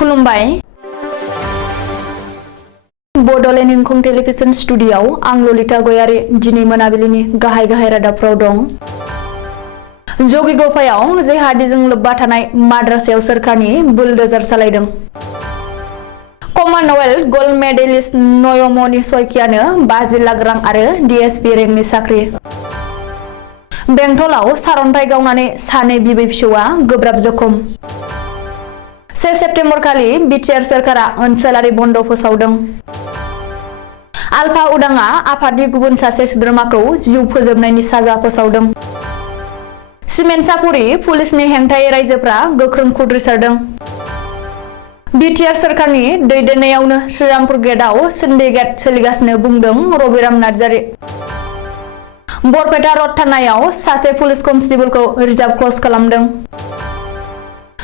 खुलुमबाय बड'लेण्ड इंखं टेलिभिजन स्टुडिय'आव आं ललिता गयारी दिनै मोनाबिलिनि गाहाय रादाबफ्राव दं। जगिगफायाव जेहादीजों लोब्बा थानाय माद्रासायाव सोरखारनि बुलडोजार सालायदों। कमनवेल्थ गल्ड मेडेलिस्ट नयमनि सयकियानो 50 लाख रां आरो DSP रेंकनि साख्रि। बेंटलाव सारन्थाइ गावनानै सानै बिबै फिसौआ गोब्राब जखम। 1 सेप्तेम्बर खालि बिटिआर सोरखारा ओनसोलारि बन्द फोसावदों। आलफा उदांआ आफादनि गुबुन सासे सोद्रोमाखौ जिउ फोजोबनायनि साजा फोसावदों। सिमेन्ट सापरि पुलिसनि हेंथायै रायजोफ्रा गोख्रों खुद्रिसारदों। बिटिआर सोरखारनि दैदेननायावनो श्रीरामपुर गेटआव सिन्डिकेट सोलिगासिनो बुंदों रबिराम नार्जारि। बरपेटा रड थानायाव सासे पुलिस कनस्टेबलखौ रिजार्भ क्लज खालामदों।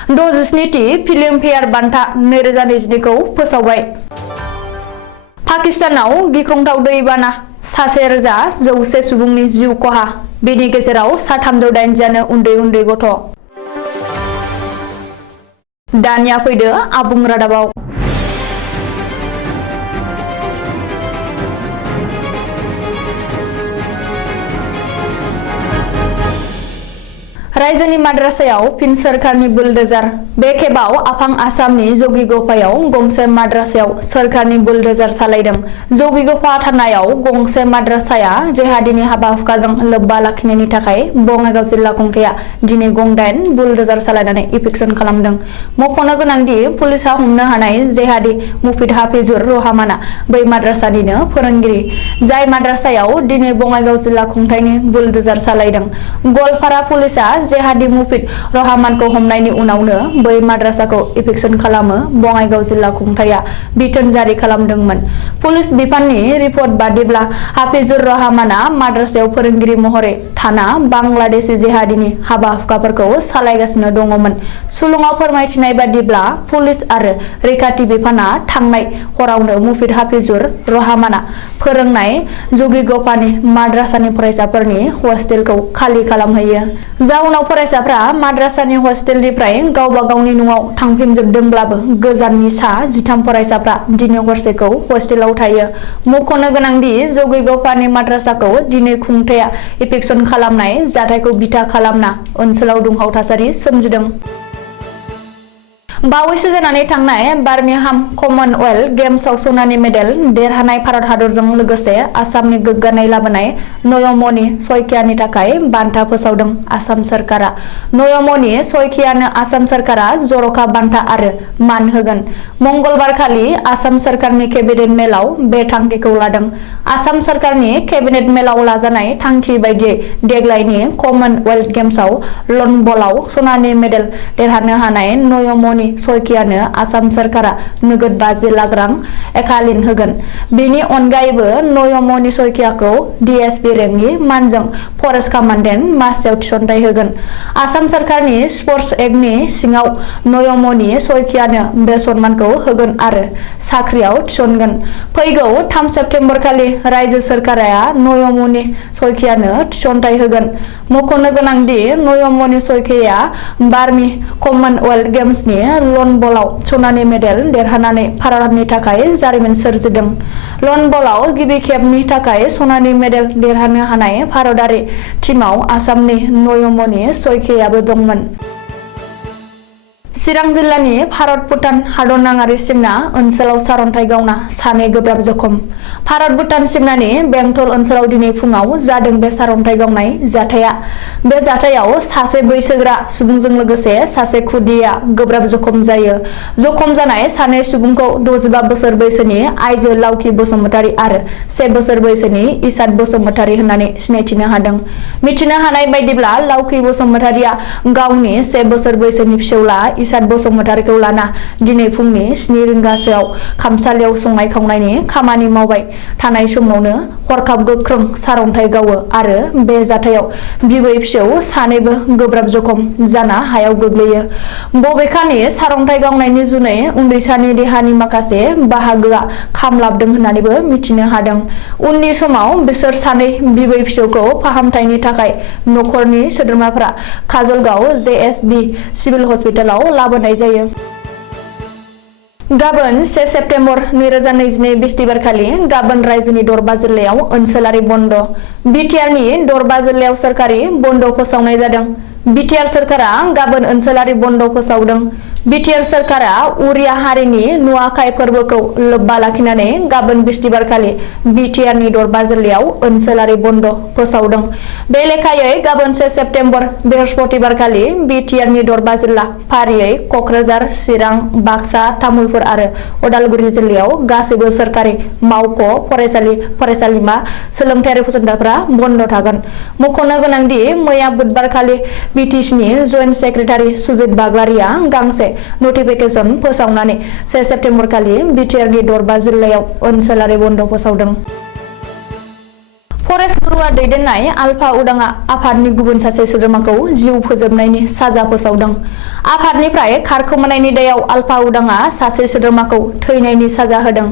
67थि फिल्म फेयार बान्था 2022 खौ फोसावबाय। पाकिस्तानाव गिख्रंथाव दैबाना 1,100 सुबुंनि जिउ खहा, बेनि गेजेराव 380 उन्दै गथ'। दानिया फैदो आबुं रादाबाव। रायजोनि माद्रासायाव फिन सोरखारनि बुलडोजार। बे खेबाव आफां आसामनि जगिगफायाव गंसे माद्रासायाव सोरखारनि बुलडोजार सालायदों। जगिगफा थानायाव गंसे माद्रासाया जेहादीनि हाबा हुखाजों लोब्बा लाखिनायनि थाखाय बङाइगाव जिल्ला खुंथाया दिनै गं 8 बुलडोजार सालायनानै इभिकसन खालामदों। मख'नो गोनांदि पुलिसआ हमनो हानाय जेहादी मुफिद हाफिजुर रहमाना बै माद्रासानिनो फोरोंगिरि, जाय माद्रासायाव दिनै बङाइगाव जिल्ला खुंथायनि बुलडोजार सालायदों। गलपारा पुलिसआ जेहादी मुफिद रहमानखौ हमनायनि उनावनो बै माद्रासाखौ इभिकसन खालामो बङाइगाव जिल्ला खुंथाया बिथोन जारि खालामदोंमोन। पुलिस बिफाननि रिपर्ट बादिब्ला हाफिजुर रहमाना माद्रासायाव फोरोंगिरि महरै थाना बांलादेशी जेहादीनि हाबा हुखाफोरखौ सालायगासिनो दङमोन। सुलुङाव फोरमायथिनाय बादिब्ला पुलिस आरो रैखाथि बिफाना थांनाय हरावनो मुफिद हाफिजुर रहमाना फोरोंनाय जगिगफानि माद्रासानि फरायसाफोरनि हस्टेलखौ खालि खालामहैयो। जाउनाव फरायसाफ्रा माद्रासानि हस्टेलनिफ्राय गावबा गावनि न'आव थांफिनजोबदोंब्लाबो गोजाननि सा 13 फरायसाफ्रा दिनै हरसेखौ हस्टेलाव थायो। मख'नो गोनांदि जगिगफानि माद्रासाखौ दिनै खुंथाया इभिकसन खालामनाय जाथायखौ बिथा खालामना ओनसोलाव दुंहाव थासारि सोमजिदों। बावैसो जानानै थांनाय बार्मिंहाम कमनवेल्थ गेम्सआव सनानि मेडेल देरहानाय भारत हादरजों लोगोसे आसामनि गोग्गानाय लाबोनाय नयमनि सयकियानि थाखाय बान्था फोसावदों आसाम सोरखारा। नयमनि सयकियानो आसाम सोरखारा जर'खा बान्था आरो मान होगोन। मंगलबार खालि आसाम सोरखारनि केबिनेट मेलाव बे थांखिखौ लादों। आसाम सोरखारनि केबिनेट मेलाव लाजानाय थांखि बायदियै देग्लायनि कमनवेल्थ गेम्सआव लन बलाव सनानि मेडेल देरहानो हानाय नयमनि सयकियानो आसाम सोरखारा नोगोद 50 लाख रां एकालिन होगोन। बेनि अनगायैबो नयमनि सयकियाखौ DSP रेंकनि मानजों फरेस्ट कामान्डेन्ट मासियाव थिसनथाइ होगोन। आसाम सोरखारनि स्पर्टस एक्टनि सिङाव नयमनि सयकियानो बे सन्मानखौ होगोन आरो साख्रियाव थिसनगोन। फैगौ 3 सेप्तेम्बर खालि रायजो सोरखारा नयमनि सयकियानो थिसनथाइ होगोन। मख'नो गोनांदि नयमनि सयकियाया बार्मि कमनवेल्थ गेम्सनि लन बलाव सनानि मेडेल देरहानानै भारतनि थाखाय जारिमिन सोरजिदों। लन बलाव गिबि खेबनि थाखाय सनानि मेडेल देरहानो हानाय भारतारि टीमआव आसामनि नयमनि सयकियाबो दंमोन। चिरां जिल्लानि भारत-भुटान हादरनाङारि सिमना ओनसोलाव सारन्थाइ गावना सानै गोब्राब जखम। भारत-भुटान सिमनानि बेंटल ओनसोलाव दिनै फुङाव जादों बे सारन्थाइ गावनाय जाथाया। बे जाथायाव सासे बैसोगोरा सुबुंजों लोगोसे सासे खुदिया गोब्राब जखम जायो। जखम जानाय सानै सुबुंखौ 65 बोसोर बैसोनि आइजो लावखि बसुमतारी आरो 1 बोसोर बैसोनि इसाद बसुमतारी होननानै सिनायथिनो हादों। मिथिनो हानाय बायदिब्ला लावखि बसुमतारीया गावनि 1 बोसोर बैसोनि फिसौला इसाद बसुमतारीखौ लाना दिनै फुंनि 7 रिंगासोआव खामसालियाव संनाय खावनायनि खामानि मावबाय थानाय समावनो हरखाब गोख्रों सारन्थाइ गावो आरो बे जाथायाव बिबै फिसौ सानैबो गोब्राब जखम जाना हायाव गोग्लैयो। बबेखानि सारन्थाइ गावनायनि जुनै उन्दैसानि देहानि माखासे बाहागोआ खामलाबदों होननानैबो मिथिनो हादों। उननि समाव बिसोर सानै बिबै फिसौखौ फाहामथायनि थाखाय नखरनि सोद्रोमाफोरा काजलगाव JSB सिभिल हस्पिटालाव लाबोनाय जायो। गाबोन 1 सेप्तेम्बर 2022 बिस्तिबारखालि गाबोन रायजोनि दरबा जिल्लायाव ओनसोलारि बन्द। बिटिआरनि दरबा जिल्लायाव सोरखारि बन्द फोसावनाय जादों। बिटिआर सोरखारा गाबोन ओनसोलारि बन्द फोसावदों। बिटिआर सोरखारा उरिया हारिनि नुवाखाय फोरबोखौ लोब्बा लाखिनानै गाबोन बिस्तिबारखालि बिटिआरनि दरबा जिल्लायाव ओनसोलारि बन्द फोसावदों। बे लेखायै गाबोन 1 सेप्तेम्बर बृहस्पतिबारखालि बिटिआरनि दरबा जिल्ला फारियै कक्राझार, चिरां, बाक्सा, तामुलपुर आरो उदालगुरि जिल्लायाव गासैबो सोरखारि मावख', फरायसालि, फरायसालिमा, सोलोंथायारि फसंथानफोरा बन्द थागोन। मख'नो गोनांदि मैया बुधबारखालि बिटिसिनि जइन्ट सेक्रेटारि सुजित बाग्लारिया गांसे नटिफिकेशन फोसावनानै 1 सेप्तेम्बर खालि बिटिआरनि दरबा जिल्लायाव ओनसोलारि बन्द फोसावदों। फरेस्ट गुरुआ दैदेननाय आलफा उदांआ आफादनि गुबुन सासे सोद्रोमाखौ जिउ फोजोबनायनि साजा फोसावदों। आफादनिफ्राय खारखोमानायनि दायाव आलफा उदांआ सासे सोद्रोमाखौ थैनायनि साजा होदों।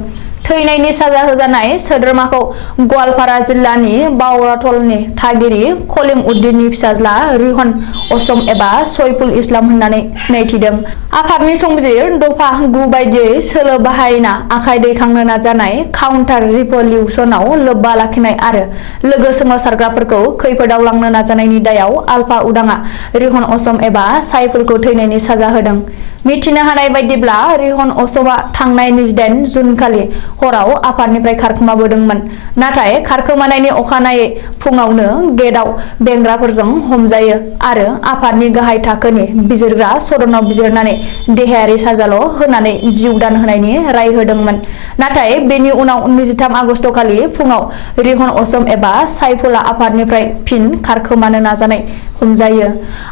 थैनायनि साजा होजानाय सोद्रोमाखौ गवालपारा जिल्लानि बावराथलनि थागिरि कलिम उद्दिननि फिसाज्ला रिहन असम एबा सयफुल इस्लाम होननानै सिनायथिदों। आफादनि संबिजिर दफा 9 बायदियै सोलो बाहायना आखाइ दैखांनो नाजानाय काउन्टार रिभलिउसनाव लोब्बा लाखिनाय आरो लोगो सोमावसारग्राफोरखौ खैफोदाव लांनो नाजानायनि दायाव आलफा उदांआ रिहन असम एबा साइफुलखौ थैनायनि साजा होदों। मिथिनो हानाय बायदिब्ला रिहन असमआ थांनाय 28 जुन खालि हराव आफादनिफ्राय खारखोमाबोदोंमोन। नाथाय खारखोमानायनि अखानायै फुङावनो गेटआव बेंग्राफोरजों हमजायो आरो आफादनि गाहाय थाखोनि बिजिरग्रा सदनाव बिजिरनानै देहायारि साजाल' होनानै जिउ दान होनायनि राय होदोंमोन। नाथाय बेनि उनाव 23 आगस्त खालि फुङाव रिहन असम एबा साइफुलआ आफादनिफ्राय फिन खारखोमानो नाजानाय हमजायो।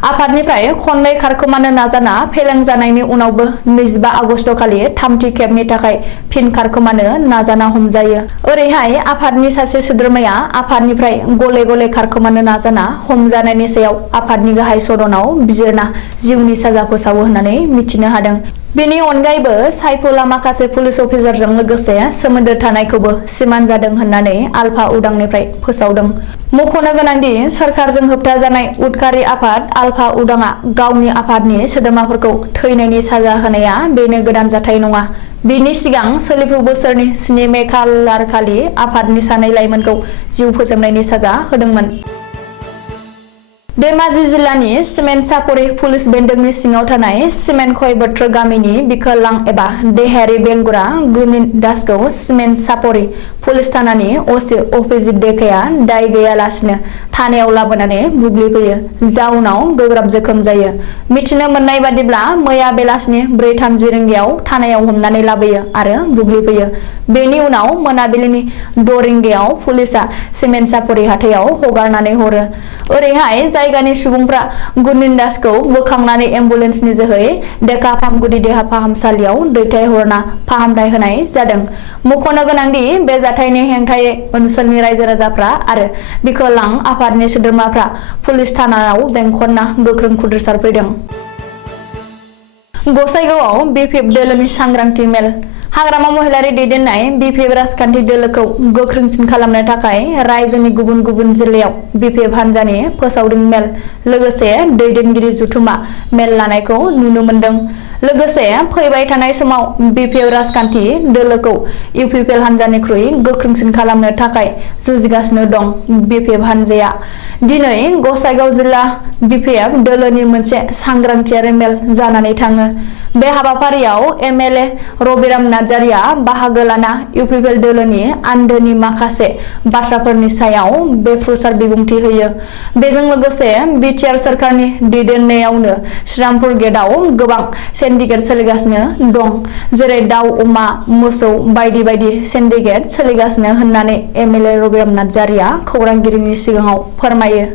आफादनिफ्राय खननै खारखोमानो नाजाना फेलें जानायनि उनावबो 25 आगस्त खालि थामथि खेबनि थाखाय फिन खारखोमानो नाजाना हमजायो। ओरैहाय आफादनि सासे सोद्रोमाया आफादनिफ्राय गले गले खारखोमानो नाजाना हमजानायनि सायाव आफादनि गाहाय सदनाव बिजिरना जिउनि साजा फोसावो होननानै मिथिनो हादों। बेनि अनगायैबो साइफुलआ माखासे पुलिस अफिसारजों लोगोसे सोमोन्दो थानायखौबो सिमान जादों होननानै आलफा उदांनिफ्राय फोसावदों। मख'नो गोनांदि सोरखारजों होबथाजानाय उदखारि आफाद आलफा उदांआ गावनि आफादनि सोद्रोमाफोरखौ थैनायनि साजा होनाया बेनो गोदान जाथाय नङा। बिनि सिगां सोलिफु बोसोरनि 7 मे खालारखालि आफादनि सानै लाइमोनखौ जिउ फोजोबनायनि साजा होदोंमोन। धेमाजि जिल्लानि सिमेन्ट सापरि पुलिस बेन्दोंनि सिङाव थानाय सिमेन्ट खयबत्र गामिनि बिखोलां एबा देहायारि बेंगुरा गुनिन दासखौ सिमेन्ट सापरि पुलिस थानानि असि अभिजित देखाया दाय गैयालासिनो थानायाव लाबोनानै बुग्लिफैयो। जाउनाव गोब्राब जोखोम जायो। मिथिनो मोननाय बादिब्ला मैया बेलासिनि 4:30 रिंगायाव थानायाव हमनानै लाबोयो आरो बुग्लिफैयो। बेनि उनाव मोनाबिलिनि 6 रिंगायाव पुलिसआ सिमेन्ट सापरि हाथायाव हगारनानै हरो। ओरैहाय जायगानि सुबुंफ्रा गुनिन दासखौ बोखांनानै एम्बुलेन्सनि जोहै डेका फाहामगुदि देहा फाहामसालियाव दैथायहरना फाहामथाय होनाय जादों। मख'नो गोनांदि बे जाथायनि हेंथायै ओनसोलनि रायजो राजाफ्रा आरो बिखोलां आफादनि सोद्रोमाफ्रा पुलिस थानायाव बेंखनना गोख्रों खुद्रिसारफैदों। गसाइगावआव बिपिएफ दोलोनि सांग्रांथि मेल। हाग्रामा महिलारि दैदेननाय बिपिएफ राजखान्थि दोलोखौ गोख्रोंसिन खालामनो थाखाय रायजोनि गुबुन गुबुन जिल्लायाव बिपिएफ हान्जानि फोसावदिं मेल लोगोसे दैदेनगिरि जथुमा मेल लानायखौ नुनो मोन्दों। लोगोसे फैबाय थानाय समाव बिपिएफ राजखान्थि दोलोखौ इउपिपिएल हान्जानिख्रुइ गोख्रोंसिन खालामनो थाखाय जुजिगासिनो दं बिपिएफ हान्जाया। दिनै गसाइगाव जिल्ला बिपिएफ दोलोनि मोनसे सांग्रांथियारि मेल जानानै थाङो। बे हाबाफारियाव एमएलए रबिराम नार्जारिया बाहागो लाना इउपिपिएल दोलोनि आन्दोनि माखासे बाथ्राफोरनि सायाव बेफ्रुसार बिबुंथि होयो। बेजों लोगोसे बिटिआर सोरखारनि दैदेननायावनो श्रीरामपुर गेटआव गोबां सिन्डिकेट सोलिगासिनो दं, जेरै दाउ, अमा, मोसौ बायदि बायदि सिन्डिकेट सोलिगासिनो होननानै एमएलए रबिराम नार्जारिया खौरांगिरिनि सिगाङाव फोरमायो।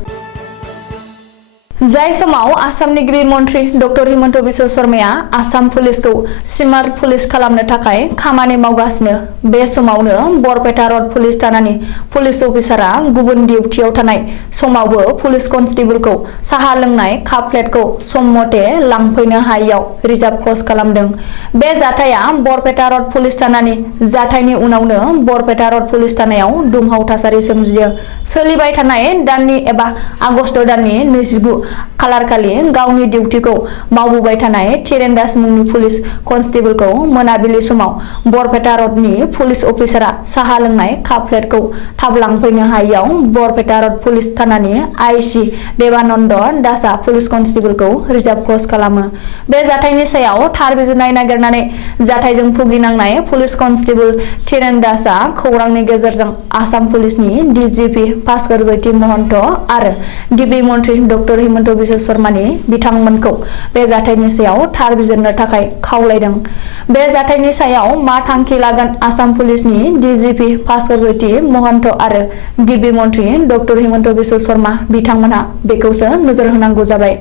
जाय समाव आसामनि गिबि मन्थ्रि डक्टर हिमन्त बिश्व शर्माया आसाम पुलिसखौ स्मार्ट पुलिस खालामनो थाखाय खामानि मावगासिनो, बे समावनो बरपेटा रड पुलिस थानानि पुलिस अफिसारा गुबुन डिउटियाव थानाय समावबो पुलिस कनस्टेबलखौ साहा लोंनाय काप प्लेटखौ सम मथे लांफैनो हायैयाव रिजार्भ क्लज खालामदों। बे जाथाया बरपेटा रड पुलिस थानानि जाथायनि उनावनो बरपेटा रड पुलिस थानायाव दुंहाव थासारि सोमजियो। सोलिबाय थानाय दाननि एबा आगस्त दाननि 29 खालारखालि गावनि डिउटिखौ मावबोबाय थानाय टिरेन दास मुंनि पुलिस कनस्टेबलखौ मोनाबिलि समाव बरपेटा रडनि पुलिस अफिसारा साहा लोंनाय काप प्लेटखौ थाब लांफैनो हायैयाव बरपेटा रड पुलिस थानानि आइसि देबानन्द दासआ पुलिस कनस्टेबलखौ रिजार्भ क्रस खालामो। बे जाथायनि सायाव थार बिजिरनाय नागिरनानै जाथायजों भुगिनांनाय पुलिस कनस्टेबल टिरेन दासआ खौरांनि गेजेरजों आसाम पुलिसनि डिजिपि भास्कर ज्योति महन्त आरो गिबि मन्त्रि डक्टर हिमन्त बिश्व शर्मानि बिथांमोनखौ बे जाथायनि सायाव थार बिजिरनो थाखाय खावलायदों। बे जाथायनि सायाव मा थांखि लागोन आसाम पुलिसनि डिजिपि भास्कर ज्योति महन्त आरो गिबि मन्त्रि डक्टर हिमन्त बिश्व शर्मा बिथांमोनहा बेखौसो नोजोर होनांगौ जाबाय।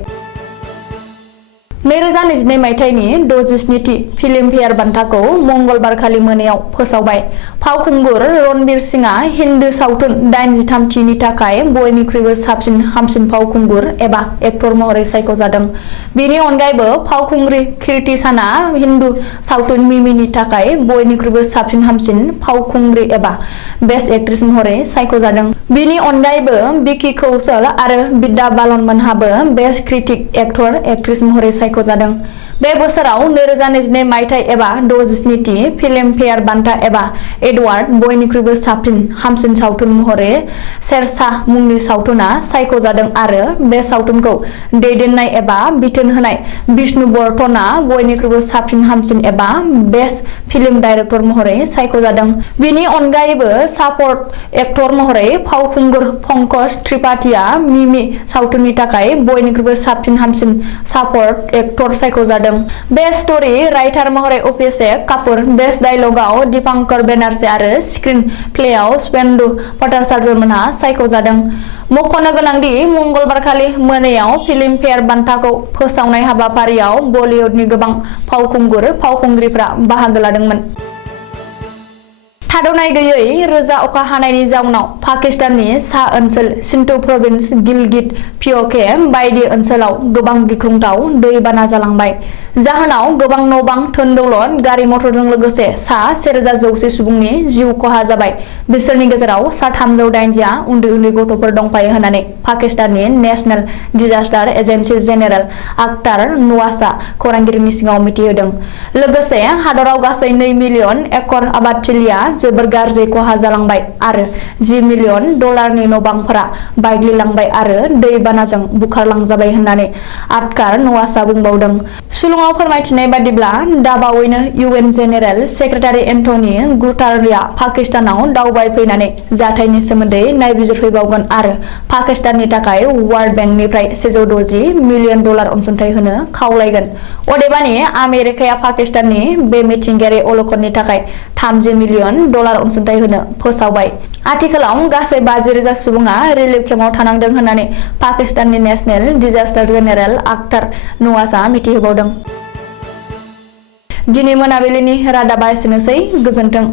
2022 मायथाइनि 67थि फिल्मफेयार बान्थाखौ मंगलबारखालि मोनायाव फोसावबाय। फावखुंगुर रणबीर सिंहआ हिन्दी सावथुन 83थिनि थाखाय बयनिख्रुइबो साबसिन हामसिन फावखुंगुर एबा एक्टर महरै सायख'जादों। बेनि अनगायैबो फावखुंग्रि कीर्ति सानआ हिन्दी सावथुन मिमीनि थाखाय बयनिख्रुइबो साबसिन हामसिन फावखुंग्रि एबा बेस्ट एक्ट्रेस महरै सायख'जादों। बेनि अनगायैबो विकी कौशल आरो Vidya Balan मोनहाबो best critic actor actress महरै सायख'जादों। बे बोसोराव 2022 मायथाइ एबा 67थि फिल्मफेयार बान्था एबा एवार्ड बयनिख्रुइबो साबसिन हामसिन सावथुन महरै शेरशाह मुंनि सावथुना सायख'जादों आरो बे सावथुनखौ दैदेननाय एबा बिथोन होनाय विष्णु बर्धनआ बयनिख्रुइबो साबसिन हामसिन एबा बेस्ट फिल्म डाइरेक्टर महरै सायख'जादों। बेनि अनगायैबो सापर्ट एक्टर महरै फावखुंगुर पंकज त्रिपाठीआ मिमी सावथुननि थाखाय बयनिख्रुइबो साबसिन हामसिन सापर्ट एक्टर सायख'जादों। बेस्ट स्ट'री राइटार महरै अभिषेक कापुर, बेस्ट डायलगआव दीपांकर बेनार्जी आरो स्क्रिन प्लेआव शुभेन्दु भट्टाचार्यमोनहा सायख'जादों। मख'नो गोनांदि मंगलबारखालि मोनायाव फिल्मफेयार बान्थाखौ फोसावनाय हाबाफारियाव बलिउडनि गोबां फावखुंगुर-फावखुंग्रिफोरा बाहागो लादोंमोन। थाद'नाय गैयै रोजा अखा हानायनि जाउनाव पाकिस्ताननि सा ओनसोल सिन्धु प्रभिन्स गिलगित पिअके बायदि ओनसोलाव गोबां गिख्रंथाव दैबाना जालांबाय। जाहोनाव गोबां न'-बां, धोन-दौलत, गारि-मटरजों लोगोसे सा 1,100 सुबुंनि जिउ खहा जाबाय। बिसोरनि गेजेराव सा 380आ उन्दै-उन्दै गथ'फोर दंफायो होननानै पाकिस्ताननि national disaster agency general Akhtar नवाजआ खौरांगिरिनि सिगाङाव मिथिहोदों। लोगोसे हादराव गासै 2 मिलियन एकड़ आबादथिलिया जोबोर गाज्रि खहा जालांबाय आरो $10 मिलियन न'-बांफोरा बायग्लिलांबाय आरो दै बानाजों बुखारलांजाबाय होननानै आख्तार नवाजआ बुंबावदों। सुलुङाव फोरमायथिनाय बादिब्ला दाबावैनो UN जेनेरेल सेक्रेटारि एन्टनि गुटारेसआ पाकिस्तानाव दावबायफैनानै जाथायनि सोमोन्दै नायबिजिरफैबावगोन आरो पाकिस्ताननि थाखाय वर्ल्ड बेंकनिफ्राय $160 मिलियन अनसुंथाइ होनो खावलायगोन। अदेबानि आमेरिकाया पाकिस्ताननि बे मिथिंगायारि अलखदनि थाखाय $30 मिलियन अनसुंथाइ होनो फोसावबाय। आथिखालाव गासै 50,000 सुबुङा रिलिफ केम्पआव थानांदों होननानै पाकिस्ताननि नेशनेल डिजास्टार जेनेरेल आख्तार नवाजआ मिथिहोबावदों। दिनै मोनाबिलिनि रादाबा एसेनोसै। गोजोन्थों।